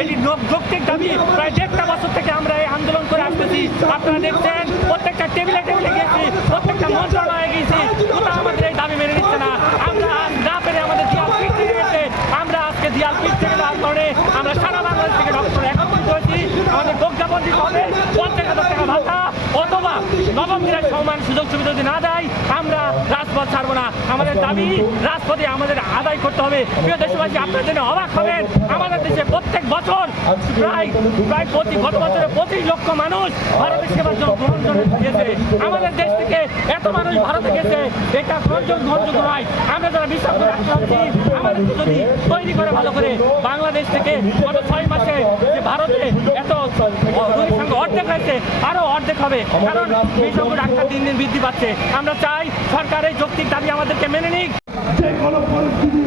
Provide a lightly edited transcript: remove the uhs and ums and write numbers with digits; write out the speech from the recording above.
এটি যৌক্তিক দাবি। প্রায় 1.5 বছর থেকে আমরা এই আন্দোলন করে আসতেছি। আপনারা দেখছেন প্রত্যেকটা টেবিলে গেছি, প্রত্যেকটা মন্ত্রণালয়ে গেছি, কোথাও আমাদের এই দাবি মেনে নিচ্ছে না। আমরা না পেরে আমাদের দেয়াল পিঠ থেকে গেছে। আমরা আজকে দেয়াল পিঠ থেকে যাওয়ার কারণে আমরা সারা বাংলাদেশ থেকে ডক্টর একত্রিত হয়েছি। আমাদের প্রজ্ঞাপন দিতে হবে 50,000 টাকা ভাতা, অথবা নবম দিনের সমান সুযোগ সুবিধা যদি না দেয় আমরা রাজপথ ছাড়বো না। আমাদের দাবি রাজপথে আমাদের আদায় করতে হবে। প্রিয় দেশবাসী, আপনার জন্য অবাক হবেন, আমাদের দেশে প্রত্যেক বছর প্রায় গত বছরে 25 লক্ষ মানুষ ভারতের সেবার জন্য গ্রহণ দিয়েছে। আমাদের দেশ থেকে এত মানুষ ভারতে গেছে, এটা গ্রহণযোগ্য নয়। আমরা যারা বিশ্বাস করে রাখতে পারছি, আমাদের যদি তৈরি করে ভালো করে বাংলাদেশ থেকে গত 6 মাসে যে ভারতে এত রোগীর সংখ্যা অর্ধেক হয়েছে, আরো অর্ধেক হবে, কারণ বিশেষজ্ঞ ডাক্তার দিন দিন বৃদ্ধি পাচ্ছে। আমরা চাই সরকার এই যৌক্তিক দাবি আমাদেরকে মেনে নিক। যে কোনো পরিস্থিতি